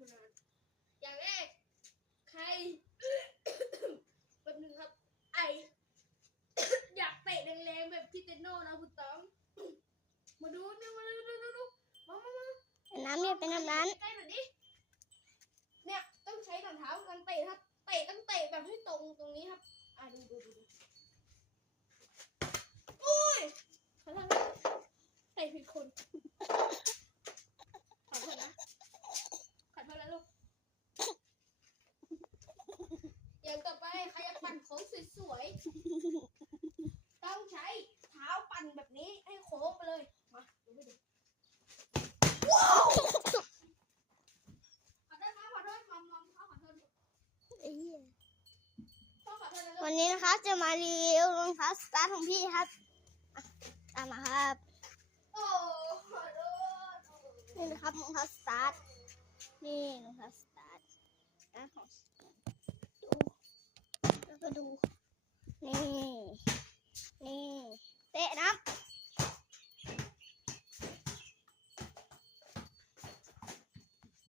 อย่างแรกใคร แป๊บนึงครับอยากเตะแรงๆแบบพี่เตโน่นะคุณต้องมาดูเนี่ยมาดูมาน้ำเนี่ยเป็นน้ำนั้น ใกล้หน่อยดิเนี่ยต้องใช้รองเท้าการเตะครับเตะต้องเตะแบบให้ตรงนี้ครับดูอุ้ยขอโทษนะเตะผิดคนขอโทษนะลูกอย่างต่อไปใครจะปั่นโค้งสวยๆต้องใช้เท้าปั่นแบบนี้ให้โค้งไปเลยมาดูไปดูว้าวขอโทษครับขอโทษมอมพ่อขอโทษพ่อขอโทษนะลูก วันนี้นะคะจะมารีวิวรองเท้าสตาร์ทของพี่ครับตามมาครับ โอ้ขอโทษ นี่นะครับรองเท้าสตาร์ทนี่รองเท้าสตาร์ทนะของดูแล้วก็ดูนี่เตะนะ